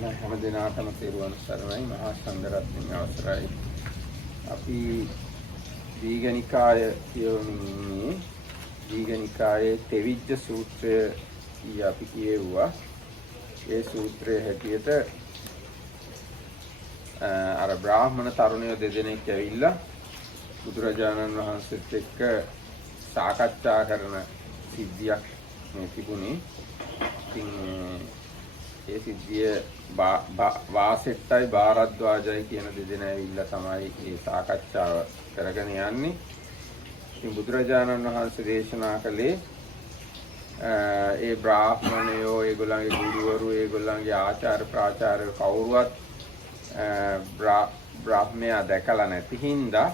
හැම දිනාටම තෙරුවන් සරණයි මහා සංඝරත්නයේ අවසරයි. අපි දීඝනිකාය කියවමින් ඉන්නේ. දීඝනිකායේ තෙවිජ්ජ සූත්‍රය අපි කියෙව්වා. ඒ සූත්‍රයේ හැටියට අර බ්‍රාහ්මණ තරුණයෝ දෙදෙනෙක් ඇවිල්ලා බුදුරජාණන් වහන්සේත් එක්ක සාකච්ඡා කරන සිද්ධියක් මේ තිබුණේ. ඉතින් ඒ සිද්ධිය වාසෙට්ටයි භාරද්වාජයි කියන දෙදෙනා ඇවිල්ලා තමයි මේ සාකච්ඡාව කරගෙන යන්නේ. ඉතින් බුදුරජාණන් වහන්සේ දේශනා කළේ ඒ බ්‍රාහ්මණයෝ ඒගොල්ලන්ගේ ගුරුවරු ඒගොල්ලන්ගේ ආචාර්ය ප්‍රාචාර්ය කවුරුවත් බ්‍රාහ්මයා දැකලා නැති හින්දා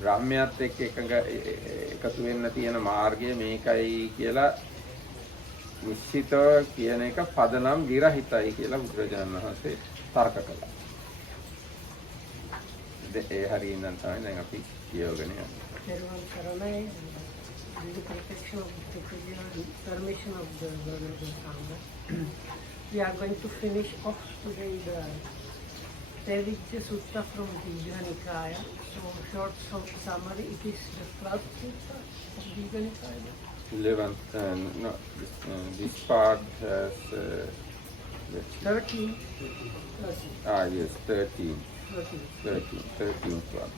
බ්‍රාහ්මයාත් එක්ක එකතු වෙන්න තියෙන මාර්ගය මේකයි කියලා නිශ්චිතව කියන එක පදනම් විරහිතයි කියලා බුදුරජාණන් වහන්සේ තර්ක කළා. ඒ හරියෙන් නම් තමයි දැන් අපි කියවගෙන යන්නේ. With the protection of the Tevijja and permission of the Venerable Sangha, we are going to finish off today the Tevijja Sutta from Tevijja Nikaya. So, short summary, it is the 12th Sutta of Tevijja Nikaya. 11th, no, this part has 13. Yes, 13th one.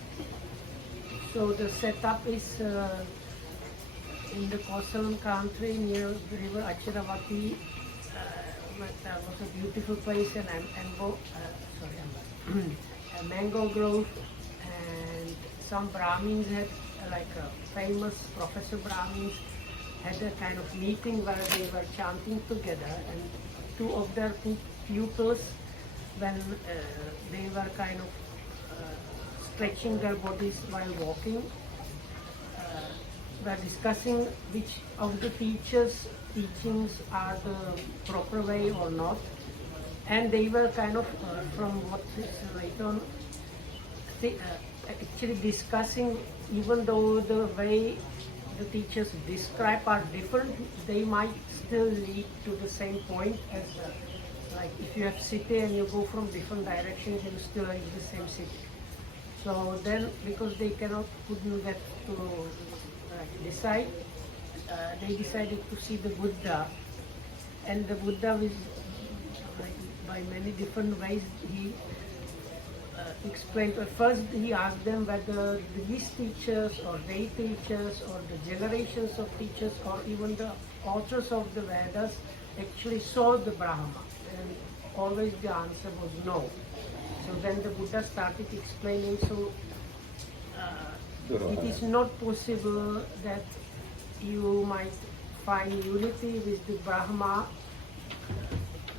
So the setup is in the Kosalam country near the river Acharavati. That was a beautiful place, and a mango grove, and some Brahmins had, like a famous Professor Brahmins, had a kind of meeting where they were chanting together, and two of their pupils, when they were kind of stretching their bodies while walking, were discussing which of the teachings are the proper way or not, and they were kind of from what is right on actually discussing, even though the way the teachers describe are different, they might still lead to the same point as like if you have city and you go from different directions, you still reach the same city. So then, because they couldn't get to decide, they decided to see the Buddha, and the Buddha was by many different ways. He explained. First, he asked them whether these teachers, or their teachers, or the generations of teachers, or even the authors of the Vedas actually saw the Brahma, and always the answer was no. So then the Buddha started explaining, so it is not possible that you might find unity with the Brahma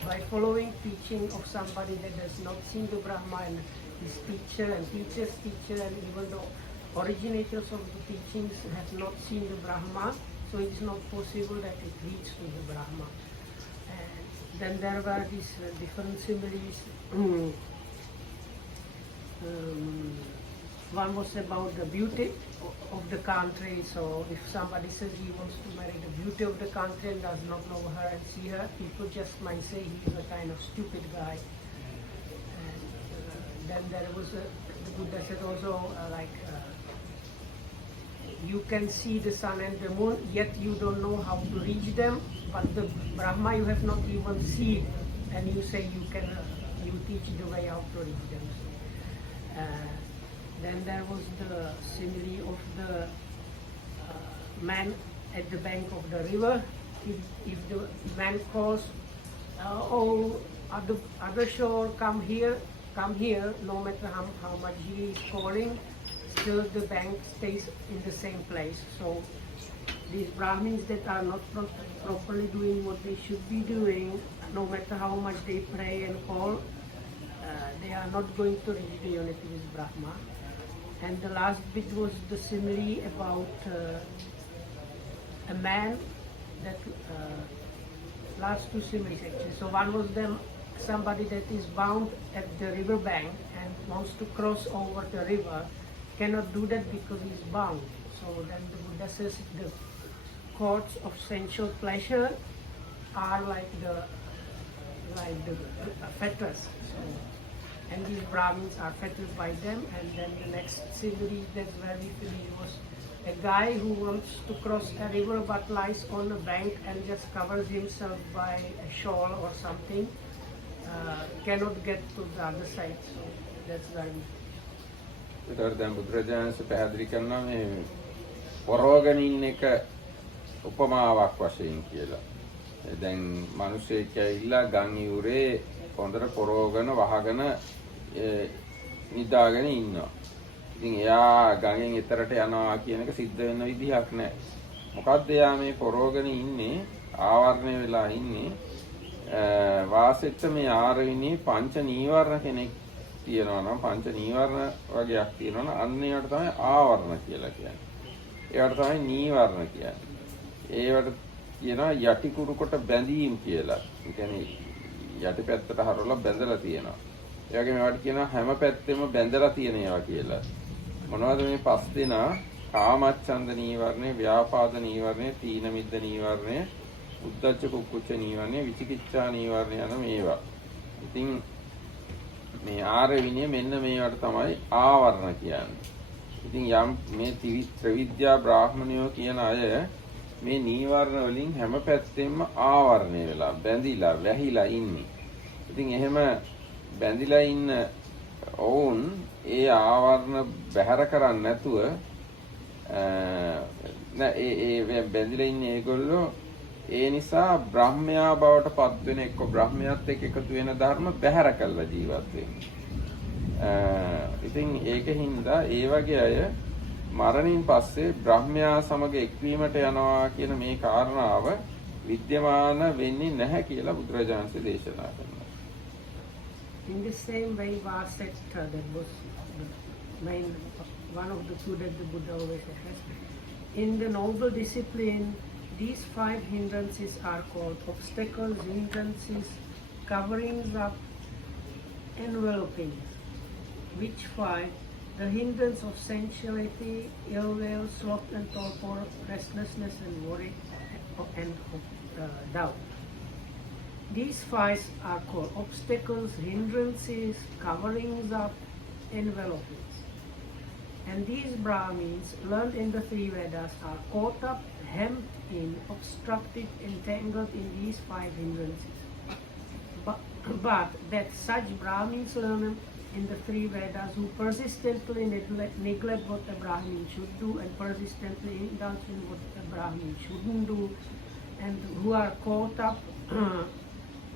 by following teaching of somebody that has not seen the Brahma, and his teacher and teacher's teacher, and even the originators of the teachings have not seen the Brahma, so it is not possible that it leads to the Brahma. And then there were these different similes. One was about the beauty of the country. So if somebody says he wants to marry the beauty of the country and does not know her and see her, people just might say he's a kind of stupid guy. And then there was the Buddha said also you can see the sun and the moon, yet you don't know how to reach them. But the Brahma you have not even seen, and you say you teach the way how to reach them. Then there was the simile of the man at the bank of the river. If the man calls, oh, other shore, come here, no matter how much he is calling, still the bank stays in the same place. So these Brahmins that are not properly doing what they should be doing, no matter how much they pray and call, they are not going to reach the unity with Brahma. And the last bit was the simile about a man that last two similes actually. So one was somebody that is bound at the river bank and wants to cross over the river, cannot do that because he's bound. So then the Buddha says the cords of sensual pleasure are like like the fetters. So, and these Brahmins are fettered by them. And then the next scenery, that's where we feel was a guy who wants to cross a river but lies on a bank and just covers himself by a shawl or something, cannot get to the other side. So that's where we. ඒතර දැන් බුදුරජාණන්සේ පැහැදිලි කරනවා මේ පොරෝගන ඉන්න එක උපමාවක් වශයෙන් කියලා. දැන් මිනිස්සෙක් ඇවිල්ලා ගම් ඉවුරේ හොඳට පොරෝගන වහගෙන නිදාගෙන ඉන්නවා. ඉතින් එයා ගඟෙන් එතරට යනවා කියන එක සිද්ධ වෙන විදිහක් නැහැ. මොකද්ද එයා මේ පොරෝගන ඉන්නේ ආවරණය වෙලා ඉන්නේ වාසෙට මේ ආරවිනේ පංච නීවරණ කෙනෙක් තියෙනවා නම් පංච නීවරණ වගේක් තියෙනවා නම් අන්න ඒවට තමයි ආවරණ කියලා කියන්නේ. ඒවට තමයි නීවරණ කියන්නේ. ඒවට කියනවා යටි කුරු කොට බැඳීම් කියලා. ඒ කියන්නේ යටි පැත්තට හරවලා බැඳලා තියෙනවා. ඒ වගේම ඒවට කියනවා හැම පැත්තෙම බැඳලා තියෙන ඒවා කියලා. මොනවද මේ පස් දෙනා? කාමච්ඡන්ද නීවරණය, ව්‍යාපාද නීවරණය, තීන මිද්ද නීවරණය, උද්ධච්ච කුක්කුච්ච නීවරණය, විචිකිච්ඡා නීවරණය යන මේවා. ඉතින් මේ ආර විනය මෙන්න මේවට තමයි ආවරණ කියන්නේ. ඉතින් යම් මේ ත්‍රිවිද්‍යා බ්‍රාහ්මණයෝ කියන අය මේ නීවරණ වලින් හැම පැත්තෙම ආවරණය වෙලා බැඳිලා වැහිලා ඉන්නේ. ඉතින් එහෙම බැඳිලා ඉන්න ඔවුන් ඒ ආවරණ බැහැර කරන්නේ නැතුව ඒ බැඳිලා ඉන්නේ ඒගොල්ලෝ ඒ නිසා බ්‍රහ්මයා බවට පත් වෙන එක්ක බ්‍රහ්මයාත් එක්ක එකතු වෙන ධර්ම බැහැර කරලා ජීවත් වෙන්නේ. ඉතින් ඒකින්ද ඒ වගේ අය මරණින් පස්සේ බ්‍රහ්මයා සමග එක්වීමට යනවා කියන මේ කාරණාව විද්‍යමාන වෙන්නේ නැහැ කියලා බුදුරජාණන්සේ දේශනා කරනවා. In the same way, Vasetta, that was the main, one of the two that the Buddha always has. In the noble discipline, these 5 hindrances are called obstacles, hindrances, coverings up, enveloping. Which 5? The hindrance of sensuality, ill will, sloth and torpor, restlessness and worry, and doubt. These 5 are called obstacles, hindrances, coverings up, envelopings. And these Brahmins learned in the 3 Vedas are caught up, hemmed in, obstructed, entangled in these 5 hindrances. But that such Brahmins learn in the 3 Vedas who persistently neglect what a Brahmin should do and persistently indulge in what a Brahmin shouldn't do, and who are caught up,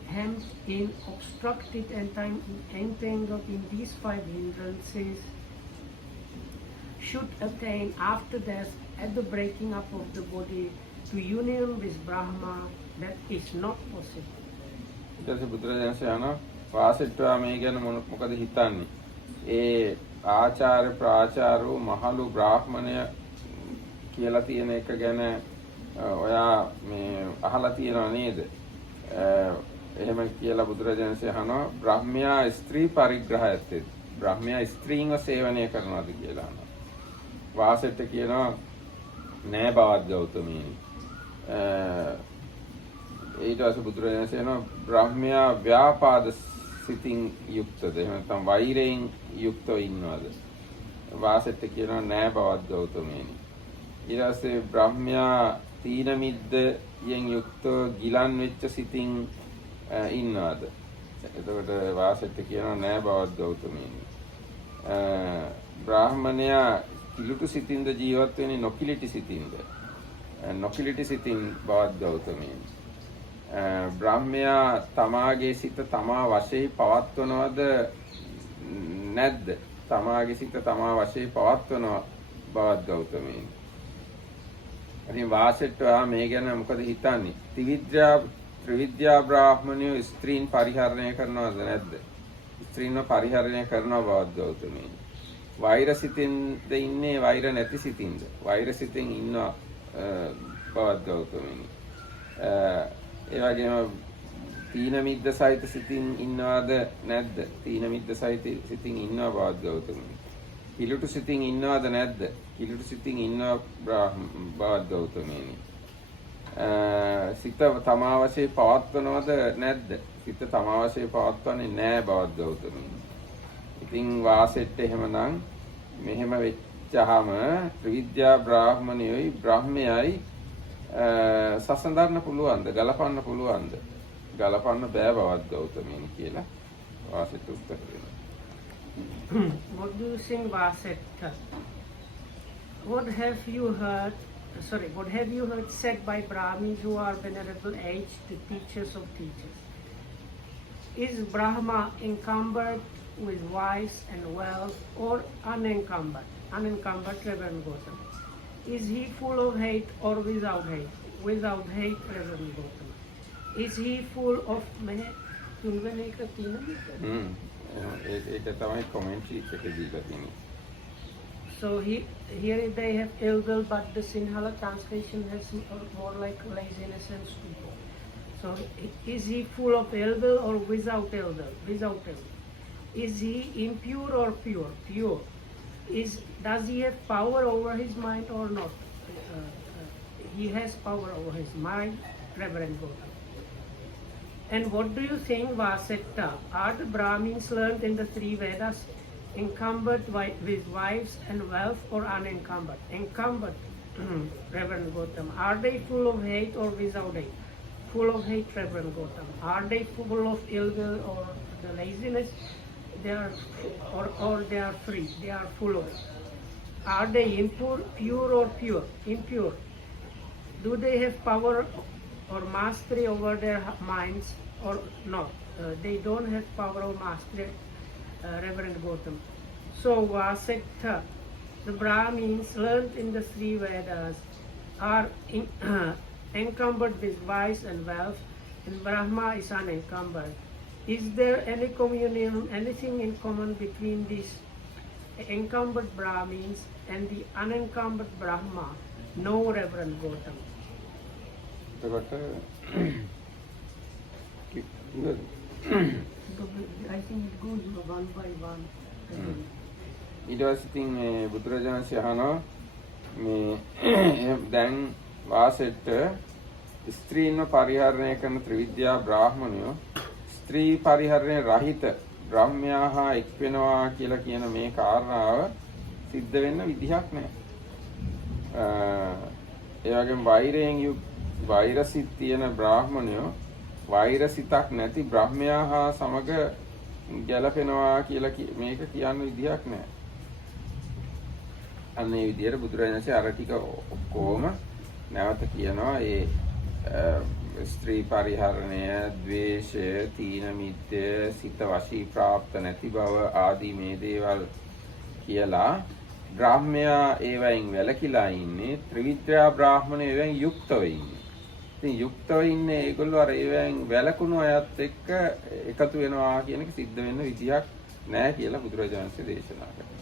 hemmed in, obstructed, and entangled in these 5 hindrances, should attain after death at the breaking up of the body to union with Brahma. That is not possible. ඊට බුදුරජාණන්සේ අහනවා වාසෙට්ටා මේ ගැන මොකද හිතන්නේ? ඒ ආචාර්ය ප්‍රාචාර්ය මහලු බ්‍රාහ්මණය කියලා තියෙන එක ගැන ඔයා මේ අහලා තියෙනව නේද? එහෙම කියලා බුදුරජාණන්සේ අහනවා බ්‍රහ්මයා ස්ත්‍රී පරිග්‍රහයත් බ්‍රහ්මයා ස්ත්‍රීන්ව සේවනය කරනවාද කියලා අහනවා. වාසෙට්ට කියනවා නෑ බවත් ගෞතමීනි. ඊට පස්සේ බුදුරජාණන්සේ කියනවා බ්‍රහ්මයා ව්‍යාපාද සිතින් යුක්තද? එහෙම නැත්නම් වෛරයෙන් යුක්තව ඉන්නවද? වාසෙට්ට කියනවා නෑ බවත් ගෞතමීනි. ඊට පස්සේ බ්‍රහ්මයා තීන මිද්දයෙන් යුක්තව ගිලන් වෙච්ච සිතින් ඉන්නවද? එතකොට වාසෙට්ට කියනවා නෑ බවත් ගෞතමීනි. බ්‍රාහ්මණයා කිලුටු සිතින්ද ජීවත් වෙන්නේ නොකිලිටි සිතින්ද? නොකිලිටි සිතින් බවත් ගෞතමීනි. බ්‍රාහ්මයා තමාගේ සිත තමා වශයෙන් පවත්වනවද නැද්ද? තමාගේ සිත තමා වශයෙන් පවත්වනවා බවත් ගෞතමීනි. ඉතින් වාසෙට්ටා මේ ගැන මොකද හිතන්නේ? ත්‍රිවිද්‍යා බ්‍රාහ්මණයෝ ස්ත්‍රීන් පරිහරණය කරනවද නැද්ද? ස්ත්‍රීන්ව පරිහරණය කරනවා බවත් ගෞතමීනි. වෛර සිතින්ද ඉන්නේ වෛර නැති සිතින්ද? වෛර සිතින් ඉන්නවා බවත් ගෞතමීනි. ඒ වගේම තීන මිද්ද සහිත සිතින් ඉන්නවද නැද්ද? තීන මිද්ද සහිත සිතින් ඉන්නවා බවත් ගෞතමීනි. කිලුටු සිතින් ඉන්නවද නැද්ද? කිලුටු සිතින් ඉන්නවා බවත් ගෞතමීනි. සිත තමා වශයෙන් පවත්වනවද නැද්ද? සිත තම වශයෙන් පවත්වන්නේ නැහැ බවත් ගෞතමීන්. ඉතින් වාසෙට එහෙමනම් මෙහෙම වෙච්චාම ත්‍රිවිද්‍යා බ්‍රාහ්මණයයි බ්‍රාහ්මයයි සසඳන්න පුළුවන්ද? ගලපන්න පුළුවන්ද? ගලපන්න බෑ බවත් ගෞතමීන් කියලා වාසෙට උත්තර දෙනවා. What do you think, Vasetta? What have you heard? Sorry, what have you heard said by Brahmins who are venerable age, the teachers of teachers? Is Brahma encumbered with wives and wealth, or unencumbered? Unencumbered, Reverend Gautam. Is he full of hate or without hate? Without hate, Reverend Gautam. Is he full of ඒක තමයි comment sheet එකේ දීලා තියෙන්නේ. So here they have ill will, but the Sinhala translation has more like laziness and stupor. So is he full of ill will or without ill will? Without ill will. Is he impure or pure? Pure. Does he have power over his mind or not? He has power over his mind, Reverend Gautam. And what do you think, Vasetta? Are the Brahmins learned in the three Vedas encumbered with wives and wealth or unencumbered? Encumbered, Reverend Gautam. Are they full of hate or without hate? Full of hate, Reverend Gautam. Are they full of ill will or the laziness? They are, or they are free. They are full of it. Are they impure, pure or pure? Impure. Do they have power or mastery over their minds or not? They don't have power or mastery, Reverend Gautam. So Vasetta, the Brahmins learned in the three Vedas are encumbered with vice and wealth, and Brahma is unencumbered. Is there any communion, anything in common between these encumbered Brahmins and the unencumbered Brahma? No, Reverend Gautam. I think it goes one by one. ඊට පස්සේ ඉතින් මේ බුදුරජාණන් අහනවා මේ දැන් වාසෙට ස්ත්‍රීන්ව පරිහරණය කරන ත්‍රිවිද්‍යා බ්‍රාහ්මණයෝ ස්ත්‍රී පරිහරණය රහිත බ්‍රාහ්මයා හා එක් වෙනවා කියලා කියන මේ කාරණාව සිද්ධ වෙන්න විදිහක් නැහැ. ඒ වගේම වෛරයෙන් වෛරසිත තියෙන බ්‍රාහ්මණයෝ වෛරසිතක් නැති බ්‍රාහ්මයා හා සමග ගැලපෙනවා කියලා මේක කියන්න විදිහක් නැහැ. අන්න ඒ විදිහට බුදුරජාණන්සේ අර ටික ඔක්කොම නැවත කියනවා. ඒ ස්ත්‍රී පරිහරණය, ද්වේෂය, තීන මිද්‍ය, සිත වශී ප්‍රාප්ත නැති බව ආදී මේ දේවල් කියලා බ්‍රාහ්මයා ඒවයින් වැළකීලා ඉන්නේ. ත්‍රිවිද්‍යා බ්‍රාහ්මණය ඒවෙන් යුක්තව ඉන්නේ. ඉතින් යුක්තව ඉන්නේ ඒගොල්ලෝ අර ඒවෙන් වැළකුණු අයත් එක්ක එකතු වෙනවා කියන එක සිද්ධ වෙන්න විදියක් නැහැ කියලා බුදුරජාණන්සේ දේශනා කළා.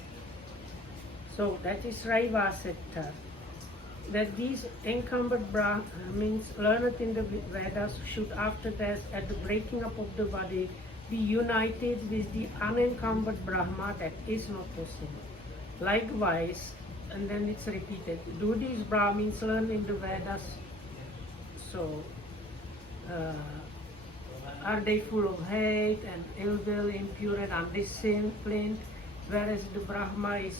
So that is right, Vasetta. That these encumbered Brahmins learned in the Vedas should after death, at the breaking up of the body, be united with the unencumbered Brahma. That is not possible. Likewise, and then it's repeated, do these Brahmins learn in the Vedas? So, are they full of hate and ill will, impure and undisciplined, whereas the Brahma is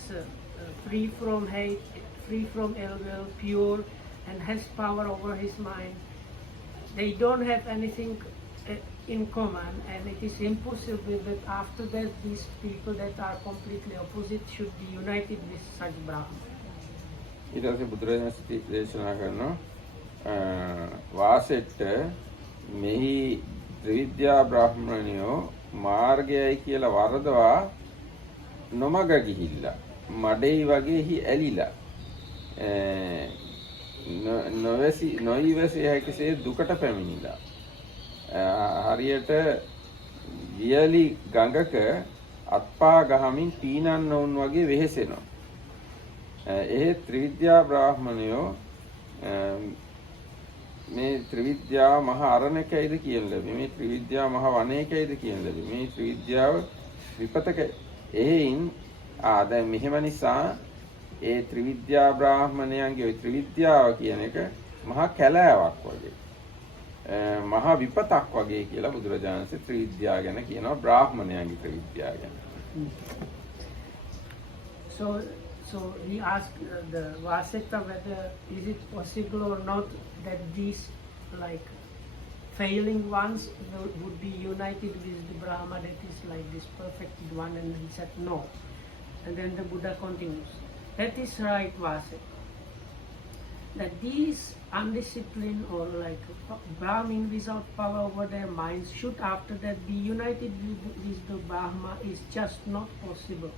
free from hate, free from ill will, pure, and has power over his mind? They don't have anything in common, and it is impossible that after that these people that are completely opposite should be united with such Brahma. ඊට පස්සේ බුදුරජාණන් දේශනා කරනවා වාසෙට මෙහි ත්‍රිවිද්‍යා බ්‍රාහ්මණයෝ මාර්ගයයි කියලා වරදවා නොමග ගිහිල්ලා මඩේ වගේහි ඇලිලා නොයිවසිය හැකිසේ දුකට පැමිණිලා හරියට වියලි ගඟක අත්පා ගහමින් පීනන්නවුන් වගේ වෙහෙසෙනවා. ඒ ත්‍රිවිද්‍යා බ්‍රාහ්මණයෝ මේ ත්‍රිවිද්‍යා මහ අරණකයිද කියන ලැබෙ මේ ත්‍රිවිද්‍යා මහ වනයකයිද කියන ලැබෙ මේ ත්‍රිවිද්‍යාව විපතක එහෙයින් දැන් මෙහෙම නිසා ඒ ත්‍රිවිද්‍යා බ්‍රාහ්මණයන්ගේ ওই ත්‍රිවිද්‍යාව කියන එක මහා කැලෑවක් වගේ. මහා විපතක් වගේ කියලා බුදුරජාණන් වහන්සේ ත්‍රිවිද්‍යාව ගැන කියනවා බ්‍රාහ්මණයන්ගේ ත්‍රිවිද්‍යාව ගැන. So he asked the Vasetta whether is it possible or not that these like failing ones would be united with the Brahma that is like this perfected one, and he said no. And then the Buddha continues, that is right, Vasetta. That these undisciplined or like Brahmin without power over their minds should after that be united with the Brahma is just not possible.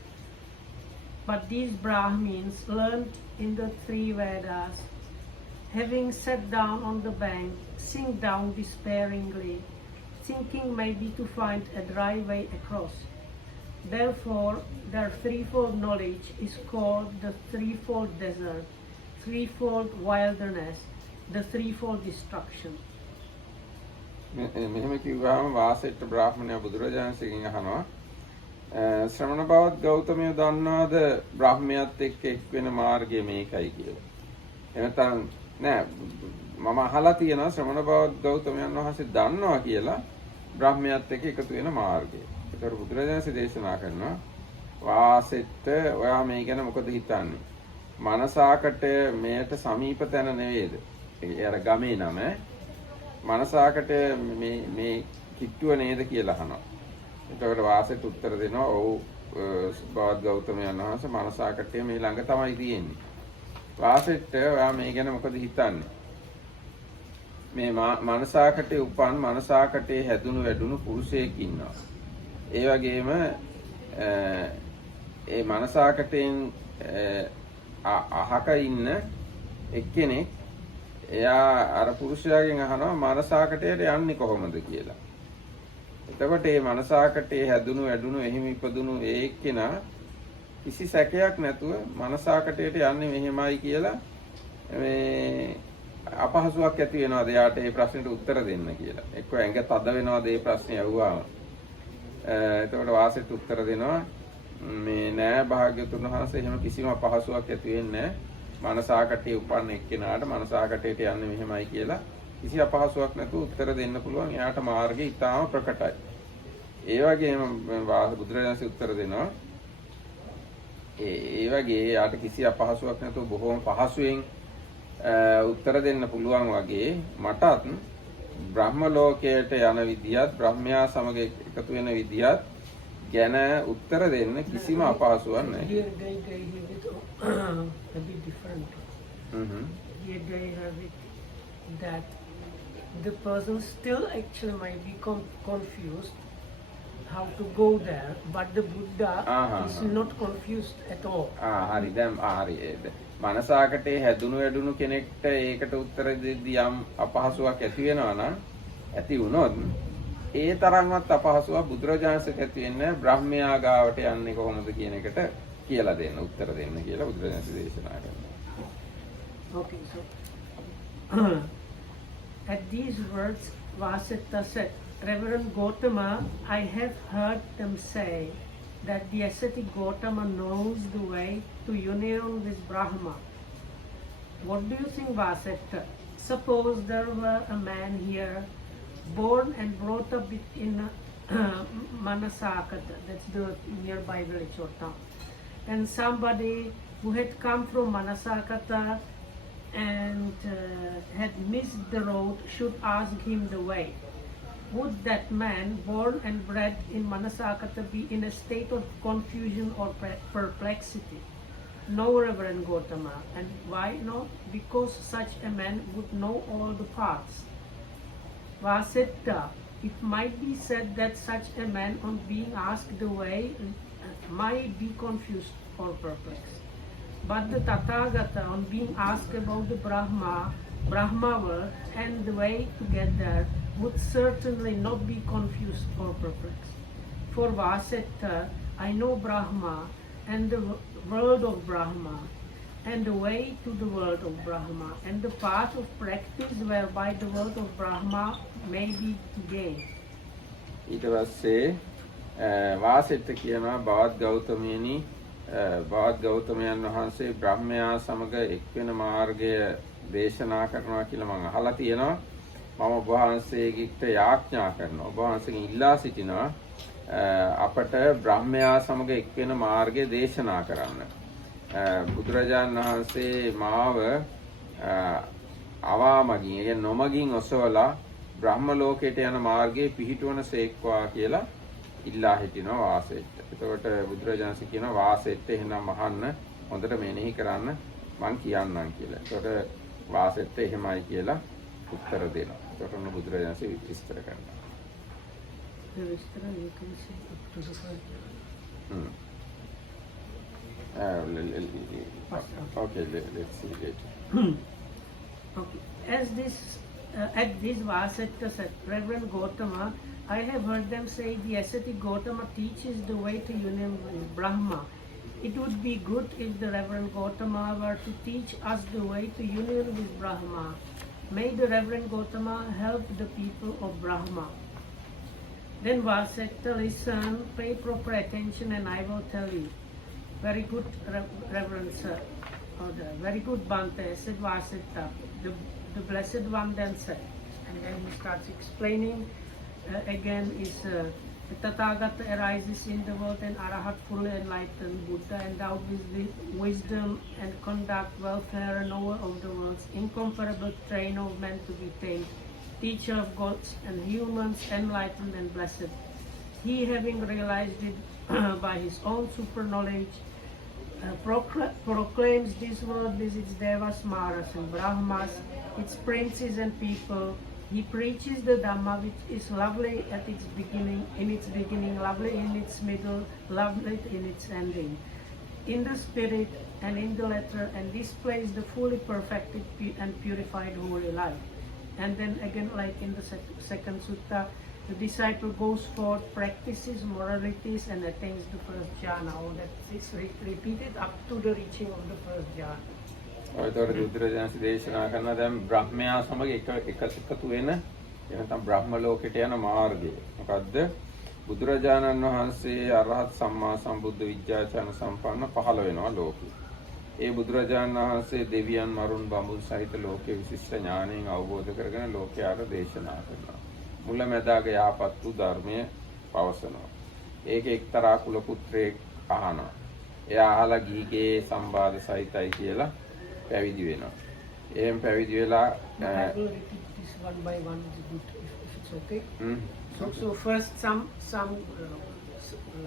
But these Brahmins learned in the three Vedas, having sat down on the bank, sink down despairingly, thinking maybe to find a dry way across. Therefore, their threefold knowledge is called the threefold desert, threefold wilderness, the threefold destruction. මෙහෙම කිව්වහම වාසෙට්ට බ්‍රාහ්මණයා බුදුරජාණන්සේගෙන් අහනවා ශ්‍රමණ බවත් ගෞතමය දන්නවද බ්‍රාහ්මයාත් එක්ක එක් වෙන මාර්ගය මේකයි කියලා. එනතන නෑ මම අහලා තියෙනවා ශ්‍රමණ බවත් ගෞතමයන් වහන්සේ දන්නවා කියලා බ්‍රාහ්මයාත් එක්ක එකතු වෙන මාර්ගය. ඒතර බුදුරජාණන්සේ දේශනා කරනවා වාසෙට්ට ඔයා මේ ගැන මොකද හිතන්නේ? මනසාකට මෙයට සමීප තැන නෙවෙයිද? ඒ අර ගමේ නම මනසාකට මේ කිට්ටුව නේද කියලා අහනවා. එතකොට වාසෙට උත්තර දෙනවා ඔව් බවත් ගෞතමයන් වහන්සේ මනසාකටේ මේ ළඟ තමයි තියෙන්නේ. වාසෙට ඔයා මේ ගැන මොකද හිතන්නේ? මේ මනසාකටේ උපන් මනසාකටේ හැදුණු වැඩුණු පුරුෂයෙක් ඉන්නවා. ඒ වගේම ඒ මනසාකටෙන් අහක ඉන්න එක්කෙනෙක් එයා අර පුරුෂයාගෙන් අහනවා මනසාකටයට යන්නේ කොහොමද කියලා. එතකොට මේ මනසාකටේ හැදුණු වැඩුණු එහිම ඉපදුණු ඒ එක්කෙනා කිසි සැකයක් නැතුව මනසාකටයට යන්නේ මෙහෙමයි කියලා මේ අපහසුාවක් ඇති වෙනවාද එයාට මේ ප්‍රශ්නෙට උත්තර දෙන්න කියලා. එක්ක ඇඟ තද වෙනවාද මේ ප්‍රශ්නේ අහුවාම. එතකොට වාසෙට උත්තර දෙනවා මේ නෑ භාග්‍යතුන් වහන්සේ එහෙම කිසිම අපහසුාවක් ඇති වෙන්නේ නෑ. මනසාකටේ උපන්න එක්කෙනාට මනසාකටයට යන්නේ මෙහෙමයි කියලා කිසි අපහසුාවක් නැතුව උත්තර දෙන්න පුළුවන්. එයාට මාර්ගය ඉතාම ප්‍රකටයි. ඒ වගේම බුදුරජාණන්සේ උත්තර දෙනවා ඒ වගේ එයාට කිසි අපහසුාවක් නැතුව බොහොම පහසුවෙන් උත්තර දෙන්න පුළුවන් වගේ මටත් බ්‍රහ්ම ලෝකයට යන විදියත් බ්‍රහ්මයා සමග එකතු වෙන විදියත් ගැන උත්තර දෙන්න කිසිම අපහසුවක් නැහැ. A bit different. Here they have it that the person still actually might be confused how to go there, but the Buddha is not confused at all. හරි දැන් හරි මනසාකටේ හැදුණු වැඩුණු කෙනෙක්ට ඒකට උත්තර දෙද්දී යම් අපහසුාවක් ඇති වෙනවා නම් ඇති වුණොත් ඒ තරම්වත් අපහසුාවක් බුදුරජාණන්සේට ඇති වෙන්නේ බ්‍රහ්මයා ගාවට යන්නේ කොහොමද කියන එකට කියලා දෙන්න උත්තර දෙන්න කියලා බුදුරජාණන්සේ දේශනා කරනවා. Okay, so at these words Vasetta said, Reverend Gautama, I have heard them say that the ascetic Gautama knows the way to union with Brahma. What do you think, Vasetta? Suppose there were a man here, born and brought up in Manasakata, that's the nearby village or town, and somebody who had come from Manasakata and had missed the road should ask him the way. Would that man, born and bred in Manasakata, be in a state of confusion or perplexity? No, Reverend Gautama. And why not? Because such a man would know all the paths. Vasetta, it might be said that such a man, on being asked the way, might be confused or perplexed. But the Tathagata, on being asked about the Brahma world and the way to get there, would certainly not be confused or perplexed. For Vasetta, I know Brahma and the world of Brahma and the way to the world of Brahma and the path of practice whereby the world of Brahma may be gained. ඊට පස්සේ වාසෙට්ට කියනවා බවත් ගෞතමයනි බවත් ගෞතමයන් වහන්සේ බ්‍රහ්මයා සමග එක් වෙන මාර්ගය දේශනා කරනවා කියලා මම අහලා තියෙනවා. මම ඔබ වහන්සේගෙට යාඥා කරනවා. ඔබ වහන්සේගෙන් ඉල්ලා සිටිනවා අපට බ්‍රහ්මයා සමග එක්වෙන මාර්ගය දේශනා කරන්න. බුදුරජාණන් වහන්සේ මාව අවාමගින් ඒ නොමගින් ඔසවලා බ්‍රහ්ම ලෝකයට යන මාර්ගයේ පිහිටවන සේක්වා කියලා ඉල්ලා හිටිනවා වාසෙට. එතකොට බුදුරජාණන් කියනවා වාසෙට එහෙනම් අහන්න හොඳට මෙනෙහි කරන්න මං කියන්නම් කියලා. එතකොට වාසෙට එහෙමයි කියලා උත්තර දෙනවා. එතකොට ඔන්න බුදුරජාණන් විස්තර කරනවා. Okay, let's see later. Okay. At this Vasetta said, Reverend Gautama, I have heard them say the ascetic Gautama teaches the way to union with Brahma. It would be good if the Reverend Gautama were to teach us the way to union with Brahma. May the Reverend Gautama help the people of Brahma. Then Vasetta, listen, pay proper attention and I will tell you. Very good, Reverend Sir. Very good, Bhante, said Vasetta. The Blessed One then said, and then he starts explaining again is the Tathagata arises in the world and Arahat fully enlightened Buddha endowed with wisdom and conduct, welfare, knower of the world's incomparable train of men to be tamed, teacher of gods and humans, enlightened and blessed. He, having realized it by his own super knowledge, proclaims this world with its devas, maras and brahmas, its princes and people. He preaches the Dhamma which is lovely at its beginning, lovely in its middle, lovely in its ending. In the spirit and in the letter, and displays the fully perfected and purified holy life. And then again, like in the second sutta, the disciple goes forth, practices moralities, and attains the first jhana. Or that is repeated up to the reaching of the first jhana. ඔයතොර බුදුරජාණන් දේශනා කරන දැන් බ්‍රහ්මයා සමග එකතු වෙන එනතම් බ්‍රහ්ම ලෝකයට යන මාර්ගය. මොකද්ද? බුදුරජාණන් වහන්සේ අරහත් සම්මා සම්බුද්ධ විද්‍යාචාන සම්පන්න පහළ වෙනවා ලෝකෙ. ඒ බුදුරජාණන් වහන්සේ දෙවියන් මරුන් බඹුන් සහිත ලෝකයේ විශිෂ්ට ඥාණයෙන් අවබෝධ කරගෙන ලෝකයට දේශනා කරනවා. මුලැමැදාග යහපත් වූ ධර්මය පවසනවා. ඒක එක්තරා කුල පුත්‍රයෙක් අහනවා. එයා අහලා ගීගේ සම්බාධ සහිතයි කියලා පැවිදි වෙනවා. එහෙම පැවිදි වෙලා I will repeat this one by one is good if it's okay. So first some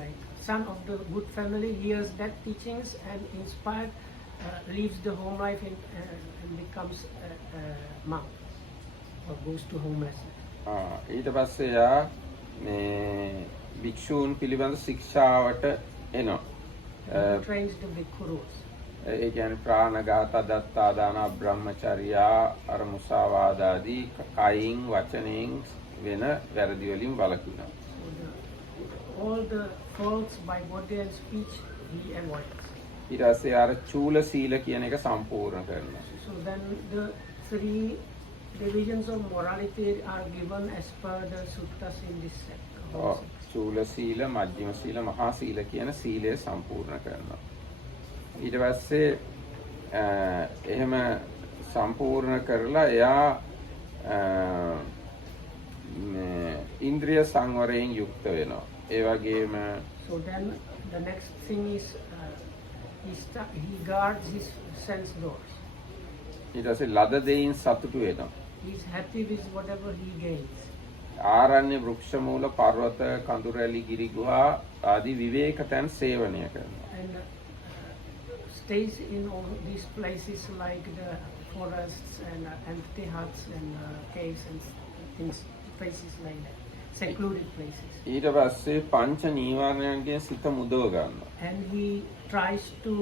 like son of the good family hears that teachings and inspired leaves the home life and becomes a monk or goes to homelessness. ඊට පස්සේ යා මේ භික්ෂූන් පිළිබඳ ශික්ෂාවට එනවා. Trains the bhikkhus. ඒ කියන්නේ ප්‍රාණඝාත, දත්තා දාන, බ්‍රහ්මචර්යා, අර මුසාවාද ආදී කයින් වචනෙන් වෙන වැරදි වලින් වළකිනවා. All the faults by body and speech he avoids. ඊට පස්සේ අර චූල සීල කියන එක සම්පූර්ණ කරනවා. So then the three divisions of morality are given as per the suttas in this sector. චූල සීල, මධ්‍යම සීල, මහා සීල කියන සීලය සම්පූර්ණ කරනවා. ඊට පස්සේ එහෙම සම්පූර්ණ කරලා එයා ඉන්ද්‍රිය සංවරයෙන් යුක්ත වෙනවා. ඒ වගේම So then the next thing is he guards his sense doors. ඊට පස්සේ ලද දෙයින් සතුටු වෙනවා. He is happy with whatever he gains. ආරණ්‍ය වෘක්ෂ මූල පර්වත කඳුරැලි ගිරි ගුහා ආදී විවේක තැන් සේවනය කරනවා. And stays in all these places like the forests and empty huts and caves and things, places like that, secluded places. ඊට පස්සේ පංච නීවරණයන්ගෙන් සිත මුදව ගන්නවා. And he tries to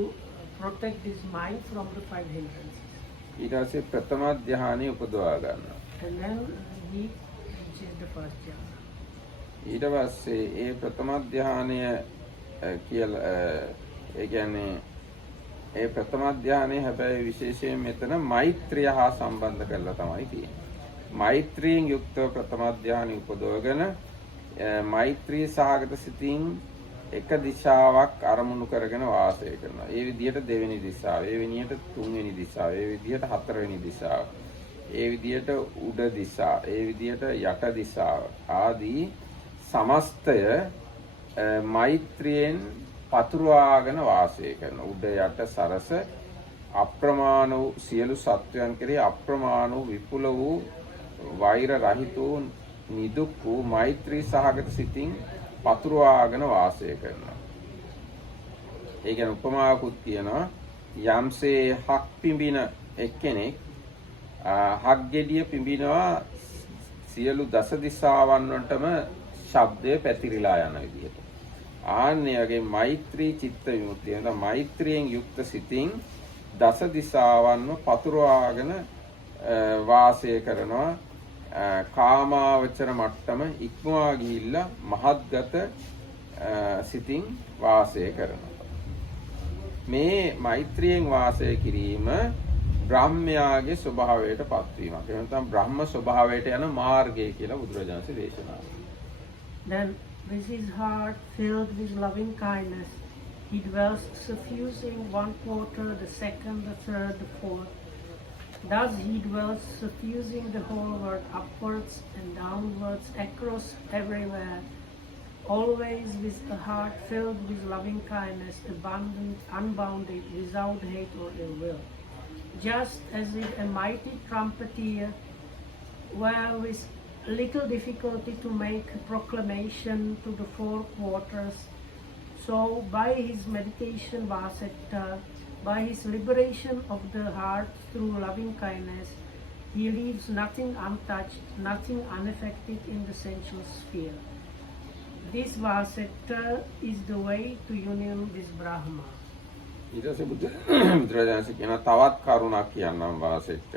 protect his mind from the five hindrances. ඊට පස්සේ ප්‍රථම ධ්‍යානෙ උපදවා ගන්නවා. And then he reaches the first jhana. ඊට පස්සේ ඒ ප්‍රථම ධ්‍යානය කියලා ඒ කියන්නේ ඒ ප්‍රථම ධ්‍යානයේ හැබැයි විශේෂයෙන් මෙතන මෛත්‍රිය හා සම්බන්ධ කරලා තමයි තියෙන්නේ. මෛත්‍රියෙන් යුක්තව ප්‍රථම ධ්‍යානෙ උපදවගෙන මෛත්‍රී සහගත සිතින් එක දිශාවක් අරමුණු කරගෙන වාසය කරනවා. ඒ විදිහට දෙවෙනි දිශාව, ඒ විදිහට තුන්වෙනි දිශාව, ඒ විදිහට හතරවෙනි දිශාව. ඒ විදියට උඩ දිසා, ඒ විදියට යට දිසාව ආදී සමස්තය මෛත්‍රියෙන් පතුරවාගෙන වාසය කරන උඩ යට සරස අප්‍රමාණ වූ සියලු සත්වයන් කෙරෙහි අප්‍රමාණ වූ විපුල වූ වෛර රහිත වූ නිදුක් වූ මෛත්‍රී සහගත සිතින් පතුරවාගෙන වාසය කරනවා. ඒ කියන්නේ උපමාවකුත් කියනවා යම්සේ හක් පිඹින එක්කෙනෙක් හක් ගෙඩිය පිඹිනවා සියලු දස දිසාවන් වලටම ශබ්දය පැතිරිලා යන විදිහට. ආන්නේ වගේ මෛත්‍රී චිත්ත විමුක්තිය නැත්නම් මෛත්‍රියෙන් යුක්ත සිතින් දස දිසාවන්ව පතුරවාගෙන වාසය කරනවා. කාමාවචර මට්ටම ඉක්මවා ගිහිල්ලා මහත්ගත සිතින් වාසය කරනවා. මේ මෛත්‍රියෙන් වාසය කිරීම බ්‍රහ්මයාගේ ස්වභාවයට පත්වීමක්. එහෙම නැත්නම් බ්‍රහ්ම ස්වභාවයට යන මාර්ගය කියලා බුදුරජාණන්සේ දේශනා කළා. Then with his heart filled with loving kindness, he dwells suffusing one quarter, the second, the third, the fourth. Thus he dwells suffusing the whole world upwards and downwards, across everywhere, always with a heart filled with loving kindness, abundant, unbounded, without hate or ill will. Just as if a mighty trumpeter were with little difficulty to make a proclamation to the four quarters, so by his meditation Vasetta, by his liberation of the heart through loving kindness, he leaves nothing untouched, nothing unaffected in the sensual sphere. This Vasetta is the way to union with Brahma. ඊට පස්සේ බුදුරජාණන් කියන තවත් කරුණක් කියන්නම් වාසෙට.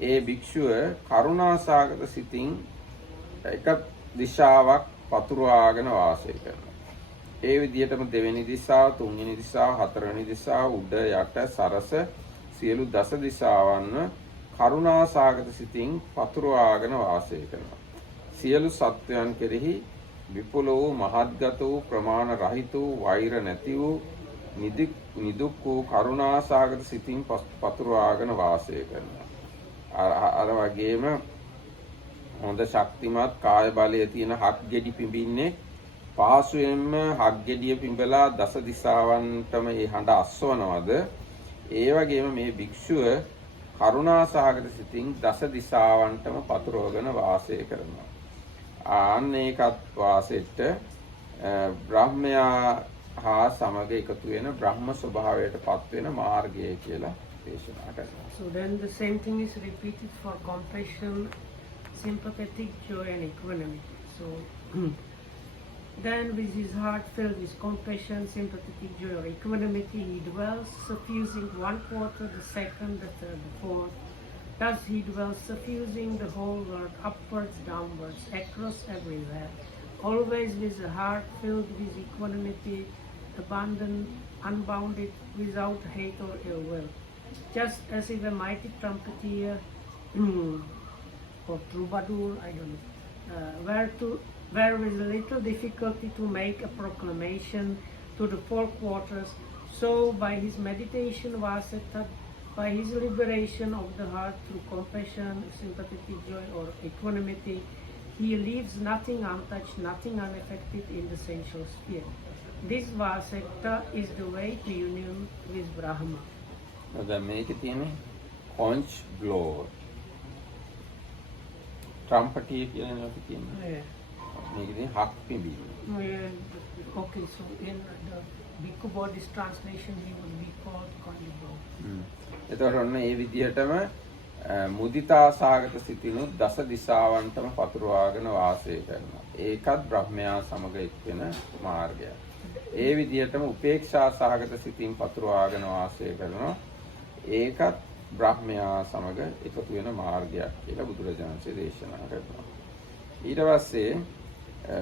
ඒ භික්ෂුව කරුණාසගත සිතින් එක දිශාවක් පතුරවාගෙන වාසය කරනවා. ඒ විදිහටම දෙවෙනි දිශාව, තුන්වෙනි දිශාව, හතරවෙනි දිශාව, උඩ යට සරස සියලු දස දිශාවන්ව කරුණාසගත සිතින් පතුරවාගෙන වාසය කරනවා. සියලු සත්වයන් කෙරෙහි විපුල වූ මහත්ගත වූ ප්‍රමාණ රහිත වූ වෛර නැති වූ නිදුක් වූ කරුණාසගත සිතින් පතුරවාගෙන වාසය කරනවා. අර වගේම හොඳ ශක්තිමත් කාය බලය තියෙන හක් ගෙඩි පිඹින්නේ පහසුවෙන්ම හක් ගෙඩිය පිඹලා දස දිසාවන්ටම ඒ හඬ අස්වනවද ඒ වගේම මේ භික්ෂුව කරුණාසහගත සිතින් දස දිසාවන්ටම පතුරවගෙන වාසය කරනවා. ආන්න ඒකත් වාසෙට බ්‍රහ්මයා හා සමග එකතු වෙන බ්‍රහ්ම ස්වභාවයට පත් වෙන මාර්ගය කියලා දේශනා කරනවා. So then the same thing is repeated for compassion, sympathetic joy and equanimity. So then with his heart filled with compassion, sympathetic joy or equanimity, he dwells suffusing one quarter, the second, the third, the fourth. Thus he dwells suffusing the whole world upwards, downwards, across everywhere, always with a heart filled with equanimity, abundant, unbounded, without hate or ill will. Just as if a mighty trumpeter or troubadour, I don't know, were with little difficulty to make a proclamation to the four quarters, so by his meditation Vasetta, by his liberation of the heart through compassion, sympathetic joy or equanimity, he leaves nothing untouched, nothing unaffected in the sensual sphere. This Vasetta is the way to union with Brahma. දැන් මේකේ තියෙන්නේ conch blower. Trumpeter කියන එක තියෙනවා. මේකේ හක් පිඹීම. Okay, so in the Bhikkhu Bodhi's translation, he would be called conch blower. එතකොට ඔන්න ඒ විදිහටම මුදිතා සාගත සිතිනුත් දස දිසාවන්ටම පතුරවාගෙන වාසය කරනවා. ඒකත් බ්‍රහ්මයා සමග එක්වෙන මාර්ගයක්. ඒ විදිහටම උපේක්ෂා සහගත සිතින් පතුරවාගෙන වාසය කරනවා. ඒකත් බ්‍රහ්මයා සමග එකතු වෙන මාර්ගයක් කියලා බුදුරජාණන්සේ දේශනා කරනවා. ඊට පස්සේ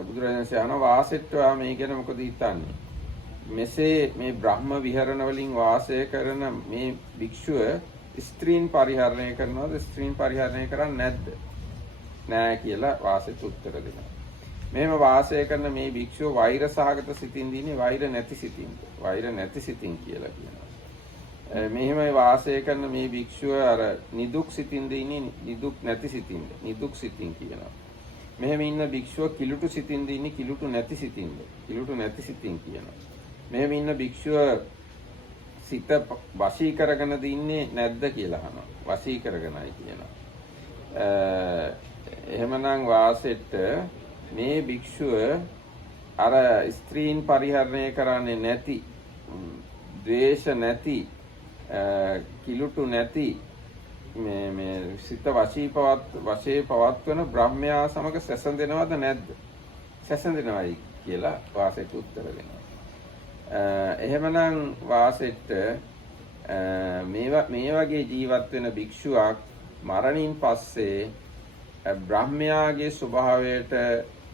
බුදුරජාණන්සේ අහන වාසෙට්ටවා මේ ගැන මොකද හිතන්නේ? මෙසේ මේ බ්‍රහ්ම විහරණ වලින් වාසය කරන මේ භික්ෂුව ස්ත්‍රීන් පරිහරණය කරනවද ස්ත්‍රීන් පරිහරණය කරන්නේ නැද්ද? නෑ කියලා වාසෙට උත්තර දෙනවා. මෙහෙම වාසය කරන මේ භික්ෂුව වෛර සහගත සිතින් දිනේ වෛර නැති සිතින්. වෛර නැති සිතින් කියලා කියනවා. මෙහෙමයි වාසය කරන මේ භික්ෂුව අර නිදුක් සිතින්ද ඉන්නේ නිදුක් නැති සිතින්ද නිදුක් සිතින් කියනවා. මෙහෙම ඉන්න භික්ෂුව කිලුටු සිතින්ද ඉන්නේ කිලුටු නැති සිතින්ද කිලුටු නැති සිතින් කියනවා. මෙහෙම ඉන්න භික්ෂුව සිත වශී කරගෙනද ඉන්නේ නැද්ද කියලා අහනවා. වශී කරගෙනයි කියනවා. එහෙමනම් වාසෙට මේ භික්ෂුව අර ස්ත්‍රීන් පරිහරණය කරන්නේ නැති ද්වේෂ නැති කිලුටු නැති මේ සිත වශී පවත්වන බ්‍රහ්මයා සමග සැසඳෙනවද නැද්ද? සැසඳෙනවයි කියලා වාසෙට උත්තර දෙනවා. එහෙමනම් වාසෙට මේ වගේ ජීවත් වෙන භික්ෂුවක් මරණින් පස්සේ බ්‍රහ්මයාගේ ස්වභාවයට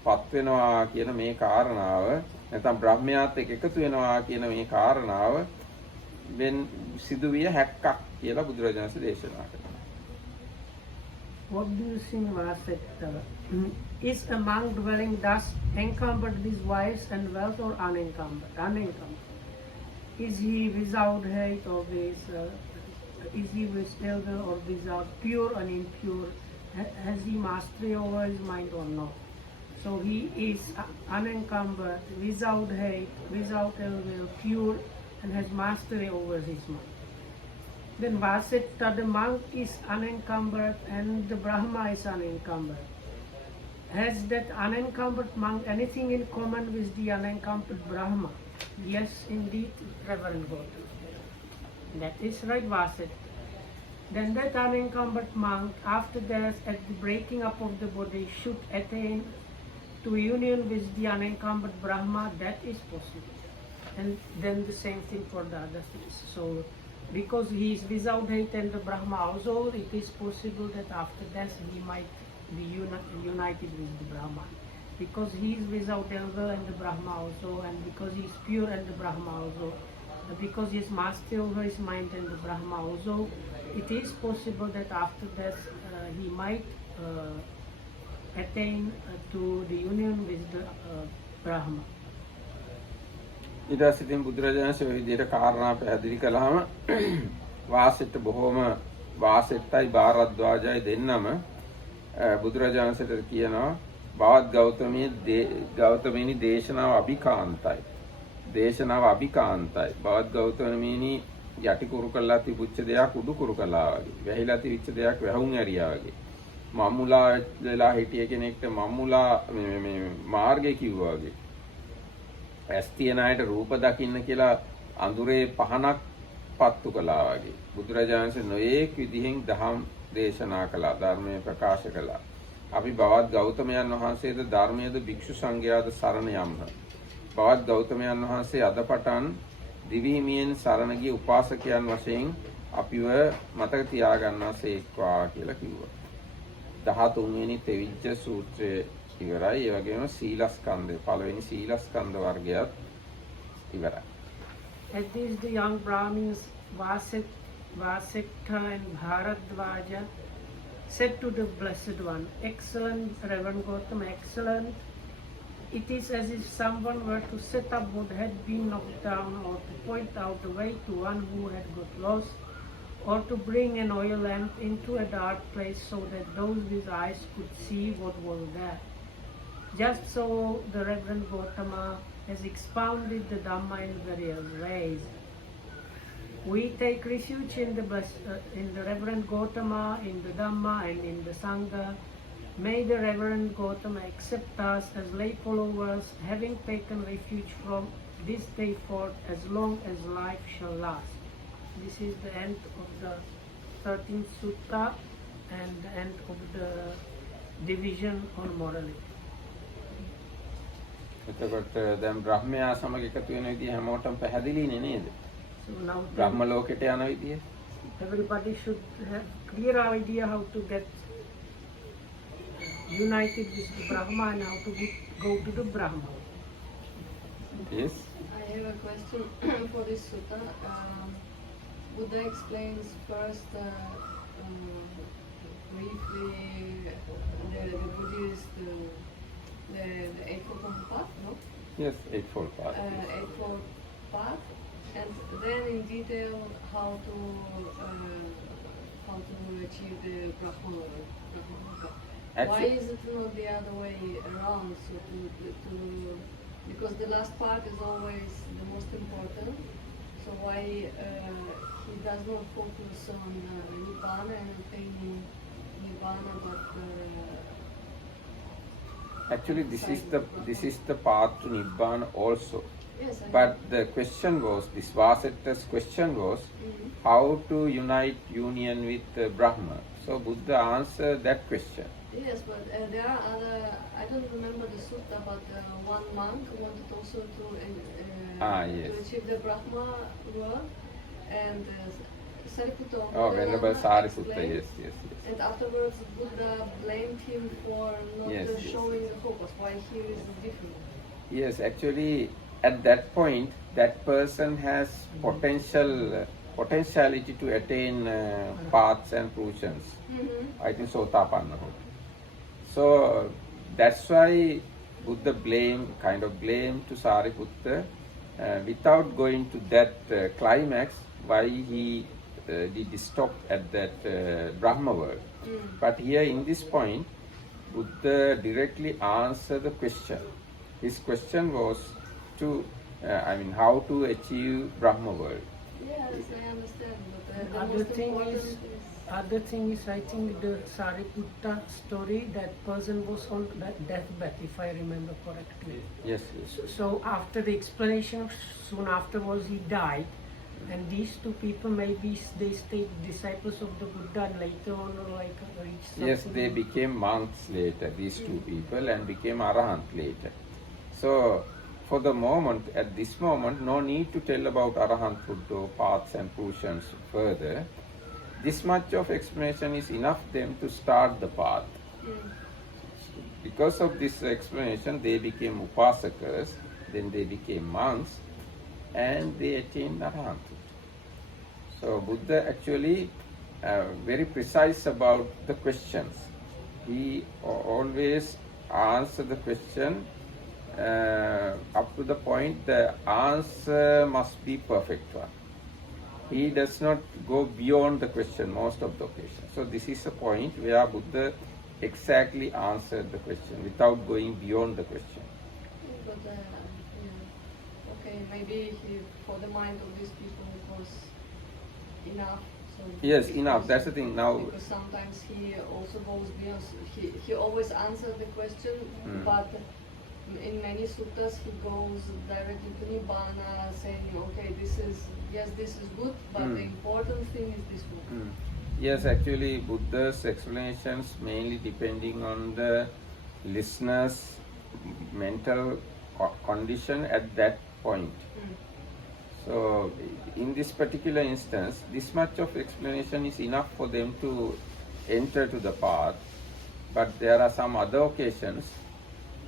පත් වෙනවා කියන මේ කාරණාව නැත්නම් බ්‍රහ්මයාත් එක්ක එකතු වෙනවා කියන මේ කාරණාව සිදුවිය හැක්කක් කියලා බුදුරජාණන් වහන්සේ දේශනා කළා. What do you think, Vasetta? Is a monk dwelling thus encumbered with wives and wealth or unencumbered? Unencumbered. Is he without hate or is he with elder or without pure and impure? Has he mastery over his mind or not? So he is unencumbered, without hate, without elder, pure, and has mastery over his mind. Then Vasetta, the monk is unencumbered and the Brahma is unencumbered. Has that unencumbered monk anything in common with the unencumbered Brahma? Yes, indeed, Reverend Gautam. That is right, Vasetta. Then that unencumbered monk, after death, at the breaking up of the body, should attain to union with the unencumbered Brahma. That is possible. And then the same thing for the other things. So, because he is without hate and the Brahma also, it is possible that after death he might be united with the Brahma. Because he is without elder and the Brahma also, and because he is pure and the Brahma also, because he is master over his mind and the Brahma also, it is possible that after death he might attain to the union with the Brahma. ඊට පස්සේ ඉතින් බුදුරජාණන් වහන්සේ ඔය විදිහට කාරණා පැහැදිලි කළාම වාසෙට බොහොම වාසෙට්ටයි භාරද්වාජයි දෙන්නම බුදුරජාණන් වහන්සේට කියනවා බවත් ගෞතමීනි දේශනාව අභිකාන්තයි. දේශනාව අභිකාන්තයි. බවත් ගෞතමීනි යටි කුරු කළා තිබුච්ච දෙයක් උඩු කුරු කළා වගේ. වැහිලා තිබිච්ච දෙයක් වැහුම් ඇරියා වගේ. මම්මුලා වෙලා හිටිය කෙනෙක්ට මම්මුලා මේ මාර්ගය කිව්වා වගේ. ඇස් තියන අයට රූප දකින්න කියලා අඳුරේ පහනක් පත්තු කළා වගේ. බුදුරජාණන් වහන්සේ නොයේක් විදිහෙන් දහම් දේශනා කළා, ධර්මයේ ප්‍රකාශ කළා. අපි බවත් ගෞතමයන් වහන්සේද ධර්මයේද භික්ෂු සංඝයාද සරණ යම්හ. බවත් ගෞතමයන් වහන්සේ අද පටන් දිවිහිමියෙන් සරණ ගිය උපාසකයන් වශයෙන් අපිව මතක තියාගන්නසේක්වා කියලා කිව්වා. 13 වෙනි තෙවිජ්ජ සූත්‍රයේ ඉවරයි. ඒ වගේම සීලස්කන්ධය පළවෙනි සීලස්කන්ධ වර්ගයත් ඉවරයි. As these the young Brahmins Vasetta and Bharadvaja said to the Blessed One, "Excellent, Reverend Gautam, excellent. It is as if someone were to set up what had been knocked down, or to point out the way to one who had got lost, or to bring an oil lamp into a dark place so that those with eyes could see what was there. Just so the Reverend Gautama has expounded the Dhamma in various ways. We take refuge in the Reverend Gautama, in the Dhamma, and in the Sangha. May the Reverend Gautama accept us as lay followers, having taken refuge from this day forth as long as life shall last." This is the end of the 13th Sutta and the end of the division on morality. එතකොට දැන් බ්‍රහ්මයා සමග එකතු වෙන විදිහ හැමෝටම පැහැදිලිනේ නේද? So now බ්‍රහ්ම ලෝකෙට යන විදිය. everybody should have clear idea how to get united with the Brahma and how to go to the Brahma. Yes. I have a question for this sutta. Buddha explains first briefly the Buddhist, the Eightfold Path, no? Yes, Eightfold Path. Eightfold Path, And then in detail how to achieve the Brahma. Why Actually, is it not the other way around? So to because the last part is always the most important. So why he does not focus on Nibbana and attaining Nibbana, but actually, this is the path to Nibbana also. yes, I But the question was, this Vasetta's question was, how to unite union with Brahma. So Buddha answered that question. Yes, but there are other. I don't remember the sutta, but one monk wanted also to Yes. to achieve the Brahma world, and Sariputta Oh, Venerable Sariputta, explained, yes, yes, yes. and afterwards Buddha blamed him for not Yes, yes. showing the focus. Why here is different? Yes, actually, at that point, that person has potentiality to attain paths and fruitions. I think Sotapanna. So that's why Buddha kind of blame to Sariputta without going to that climax why he did stop at that Brahma world. But here in this point, Buddha directly answered the question. His question was to, how to achieve Brahma world. Yes, I understand. But the Other most thing important is, I think the Sariputta story, that person was on that deathbed, if I remember correctly. Yes, yes. So after the explanation, soon afterwards he died, and these two people maybe they stayed disciples of the Buddha and later on reached something. Yes, they became monks later, these two people, and became Arahant later. So, for the moment, at this moment, no need to tell about Arahanthood or paths and fruitions further. This much of explanation is enough them to start the path. Because of this explanation, they became upasakas, then they became monks, and they attained Arahanthood. So Buddha actually very precise about the questions. He always answers the question up to the point the answer must be perfect one. He does not go beyond the question most of the occasions. So this is a point where Buddha exactly answered the question without going beyond the question. But okay, maybe for the mind of these people it was enough. So Yes, enough. That's the thing. Now, because sometimes he also goes beyond. He always answers the question, but in many suttas he goes directly to Nibbana, saying, okay, this is good, but the important thing is this one. Yes, actually Buddha's explanations mainly depending on the listener's mental condition at that point. So in this particular instance, this much of explanation is enough for them to enter to the path. But there are some other occasions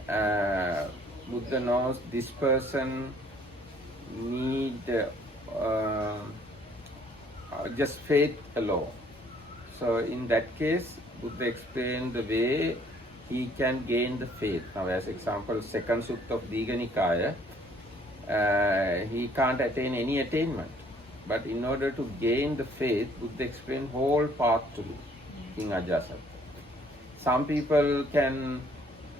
Buddha knows this person need just faith alone. So in that case, Buddha explained the way he can gain the faith. Now as example, second sutta of Digha Nikaya, he can't attain any attainment. But in order to gain the faith, Buddha explained whole path to him in Ajasatta. Some people can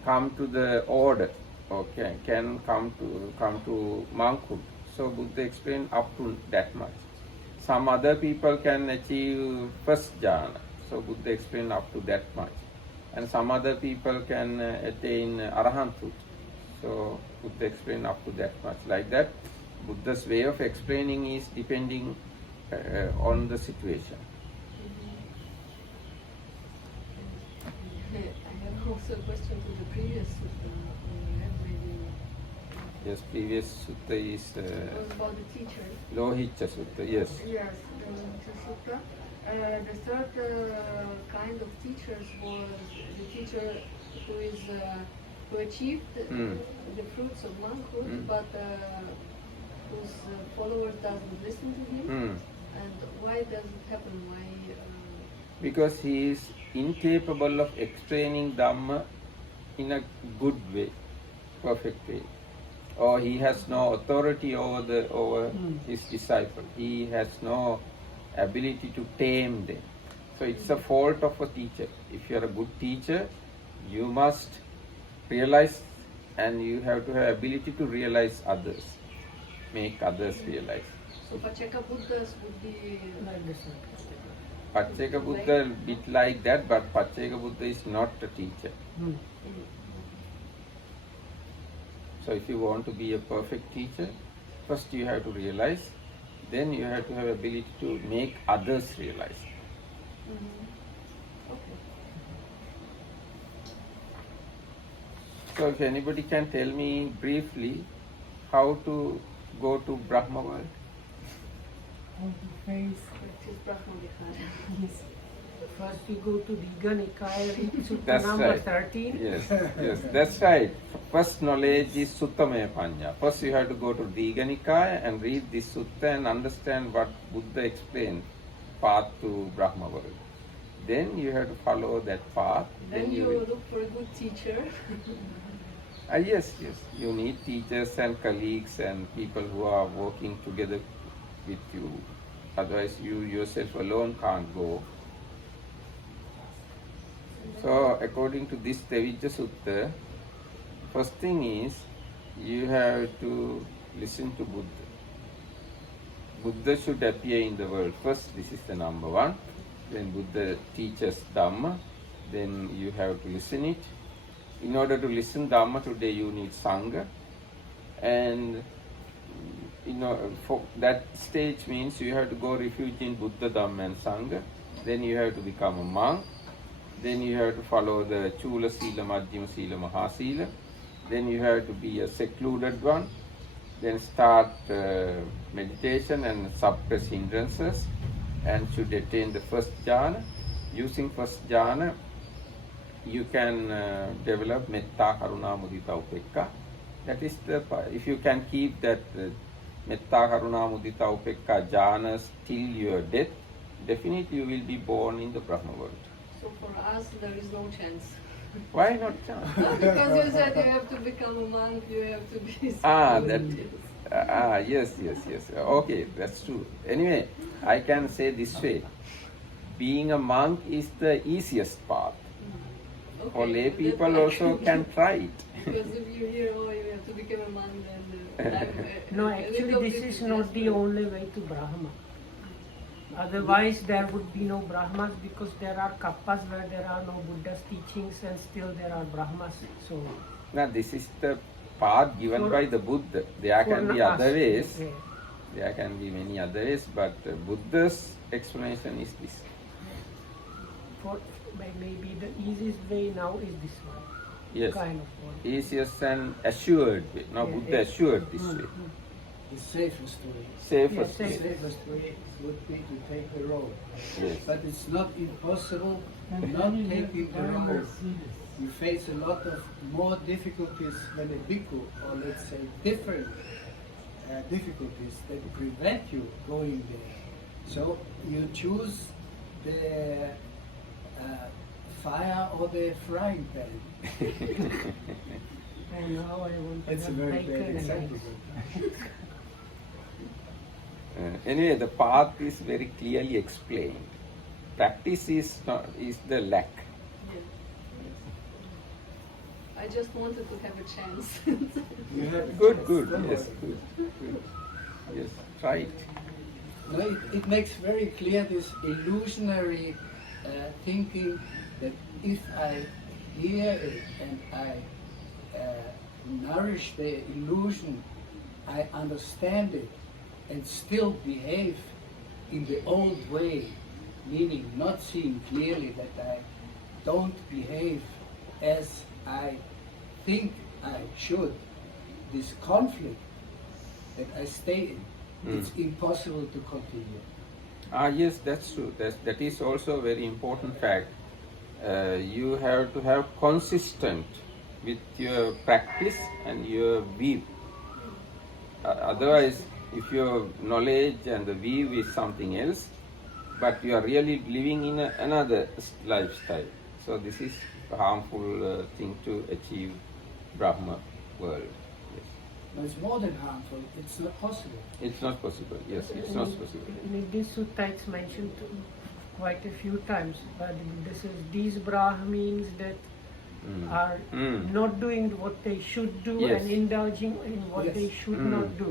come to the order, okay, can come to monkhood. So Buddha explained up to that much. Some other people can achieve first jhana. So Buddha explained up to that much. And some other people can attain arahanthood. So Buddha explained up to that much. Like that, Buddha's way of explaining is depending on the situation. I have also a question to the previous sutta. Yes, previous sutta is It was about the teacher. Lohicca sutta, yes. Yes, the Lohicca sutta. The third kind of teachers was the teacher who achieved the fruits of monkhood, but whose followers doesn't listen to him. And why does it happen? Why? Because he is incapable of explaining Dhamma in a good way, perfect way. or he has no authority over his disciple. He has no ability to tame them. So it's a fault of a teacher. If you are a good teacher, you must realize, and you have to have ability to realize others, make others realize. So Pacheka Buddhas would be Like this. Pacceka Buddha a bit like that, but Pacceka Buddha is not a teacher. So if you want to be a perfect teacher, first you have to realize, then you have to have ability to make others realize. Okay. So if anybody can tell me briefly how to go to Brahma world? How to face. Practice Brahma Vihara. Yes. First you go to Tevijja Nikaya, read Sutta That's number right. 13. Yes, that's right. First knowledge is Suttamaya Panya. First you have to go to Tevijja Nikaya and read this sutta and understand what Buddha explained, path to Brahma world. Then you have to follow that path. Then you will- look for a good teacher. Yes. You need teachers and colleagues and people who are working together with you. Otherwise, you yourself alone can't go. So, according to this Tevijja Sutta, first thing is you have to listen to Buddha. Buddha should appear in the world first. This is the number one. Then Buddha teaches Dhamma. Then you have to listen it. In order to listen Dhamma today, you need Sangha. And for that stage means you have to go refuge in Buddha, Dhamma and Sangha. Then you have to become a monk. Then you have to follow the Chula Sila, Majjhima Sila, Mahasila. Then you have to be a secluded one. Then start meditation and suppress hindrances and should attain the first jhana. Using first jhana, you can develop metta, karuna, mudita, upekka. That is if you can keep that metta, karuna, mudita, upekka jhanas till your death, definitely you will be born in the Brahma world. So for us, there is no chance. Why not chance? Because you said you have to become a monk, you have to be. Yes. Okay, that's true. Anyway, I can say this way. Being a monk is the easiest path. Okay, Or lay that's people why- also can try it. Because if you hear, oh, you have to become a monk, then No, actually this is not the only way to Brahma. Otherwise there would be no Brahmas, because there are kappas where there are no Buddha's teachings and still there are Brahmas. So Now this is the path given For- by the Buddha. There can be us, other ways. yeah. There can be many other ways, but Buddha's explanation is this. For maybe the easiest way now is this one. Yes. Kind of one. Easiest and assured way. Now Yeah, Buddha yeah. assured this way. The safest way. Safest Yes, The way. safest way would be to take the road. Yes. But it's not impossible not taking the road. You face a lot of more difficulties than a bhikkhu, or let's say different difficulties that prevent you going there. So you choose the fire or the frying pan. And now I want to It's a have very bacon bad and example. eggs. Anyway, the path is very clearly explained. Practice is the lack. Yeah. I just wanted to have a chance. You have Good. Don't Yes, worry. good. Yes, try it. No, it makes very clear this illusionary thinking that if I hear it and I nourish the illusion, I understand it and still behave in the old way, meaning not seeing clearly that I don't behave as I think I should. This conflict that I stay in, it's impossible to continue. Yes, that's true. That is also a very important fact. You have to have consistent with your practice and your view. Otherwise, if your knowledge and the view is something else, but you are really living in another lifestyle. So this is a harmful thing to achieve Brahma world. Yes. but it's more than harmful. It's not possible. It's not possible. Yes, it's not possible. In this sutta it's mentioned quite a few times, but the Buddha says these Brahmins that are not doing what they should do Yes. and indulging in what Yes. they should not do.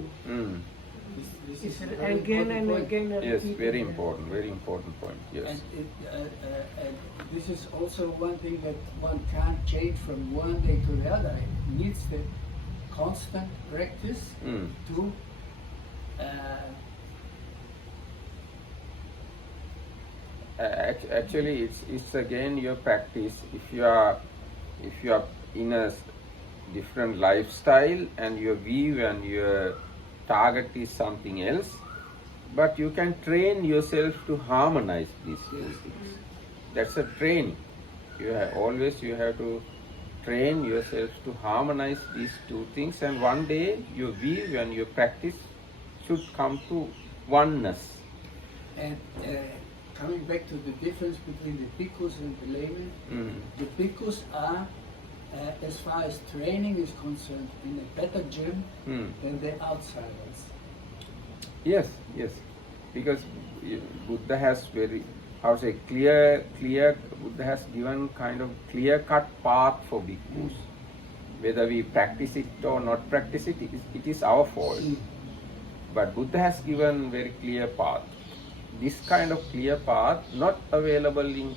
This It's is a very again important and point. again Yes, repeated very there. important, very important point. Yes. And this is also one thing that one can't change from one day to the other. It needs the constant practice to Actually, it's again your practice. If you are in a different lifestyle and your view and your target is something else, but you can train yourself to harmonize these two things. That's a training. You have to train yourself to harmonize these two things, and one day your view and your practice should come to oneness. and coming back to the difference between the bhikkhus and the laymen, the bhikkhus are, as far as training is concerned, in a better gym than the outsiders. Yes, because Buddha has Buddha has given kind of clear-cut path for bhikkhus. Whether we practice it or not practice it, it is our fault. But Buddha has given very clear path. This kind of clear path not available in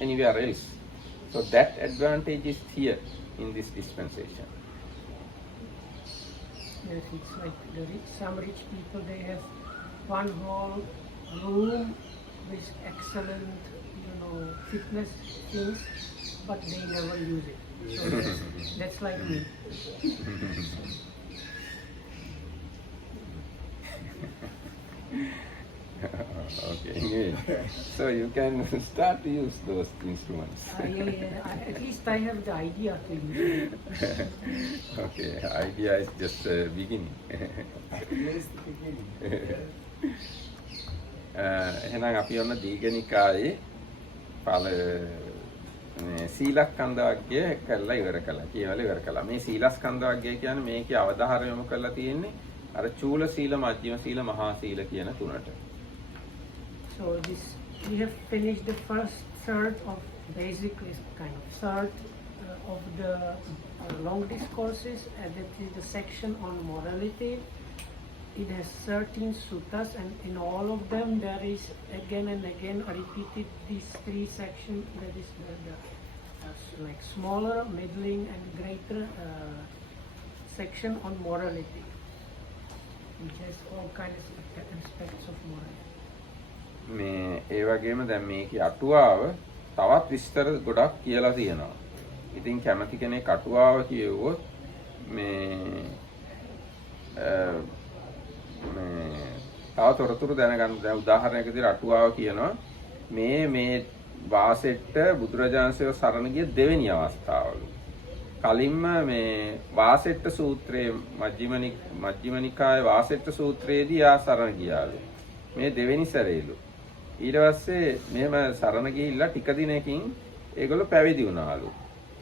anywhere else. So that advantage is here in this dispensation. Yes, it's like some rich people, they have one whole room with excellent, fitness things, but they never use it. So that's like me. Okay, anyway, so you can start to use those instruments. At least I have the idea to use it. Okay, idea is just a beginning. Here's the beginning. එහෙනම් අපි ඔන්න දීඝනිකායේ පළ සීලස්කන්ධ වර්ගය කරලා ඉවර කළා. කියවල ඉවර කළා. මේ සීලස්කන්ධ වර්ගය කියන්නේ මේකේ අවධාරය යොමු කරලා තියෙන්නේ අර චූල සීල, මධ්‍යම සීල, මහා සීල කියන තුනට. So we have finished the first third of basically kind of third of the long discourses, and that is the section on morality. It has 13 suttas, and in all of them there is again and again repeated these three sections. That is the like smaller, middling, and greater section on morality, which has all kinds of aspects of morality. මේ ඒ වගේම දැන් මේකේ අටුවාව තවත් විස්තර ගොඩක් කියලා තියෙනවා. ඉතින් කැමති කෙනෙක් අටුවාව කියවුවොත් මේ තව තොරතුරු දැනගන්න. දැන් උදාහරණයක් විදිහට අටුවාව කියනවා මේ වාසෙට්ට බුදුරජාණන්සේ සරණ ගිය දෙවෙනි අවස්ථාවලු. කලින්ම මේ වාසෙට්ට සූත්‍රයේ මජ්ක්‍ධිම නිකායේ වාසෙට්ට සූත්‍රයේදී ආ සරණ ගියාලු. මේ දෙවෙනි සැරේලු. ඊට පස්සේ මෙහෙම සරණ ගිහිල්ලා ටික දිනකින් ඒගොල්ලෝ පැවිදි වුණාලු.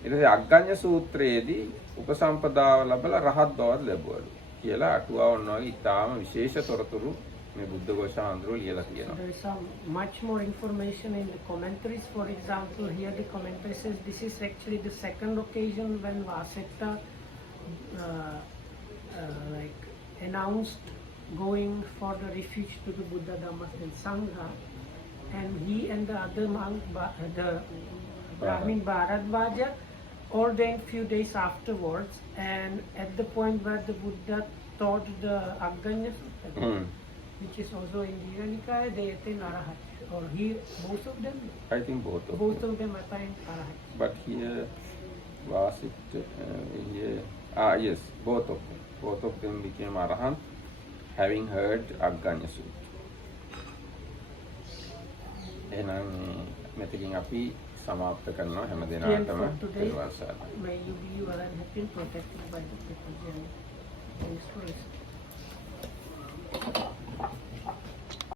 ඊට පස්සේ අග්ගඤ්ඤ සූත්‍රයේදී උපසම්පදාව ලැබලා රහත් බව ලැබුවලු කියලා අටුවාව වගේ ඉතාම විශේෂ තොරතුරු මේ බුද්ධඝෝෂ ආන්දරෝ ලියලා තියෙනවා. There is some much more information in the commentaries. For example, here the commentary says this is actually the second occasion when Vasetta like announced going for the refuge to the Buddha, Dhamma and Sangha, and he and the other monk, the Brahmin Bharadvaja, ordained few days afterwards, and at the point where the Buddha taught the Agganya Sutta, which is also in Tevijja Nikaya, they attained Arahat. Or both of them? I think both of them attained Arahat. But here was it yes, both of them became Arahant, having heard Agganya Sutta. එහෙනම් මෙතකින් අපි සමාප්ත කරනවා හැම දිනකටම තෙරුවන් සරණයි. May you be well and happy and protected by the Tevijja. Thanks for listening.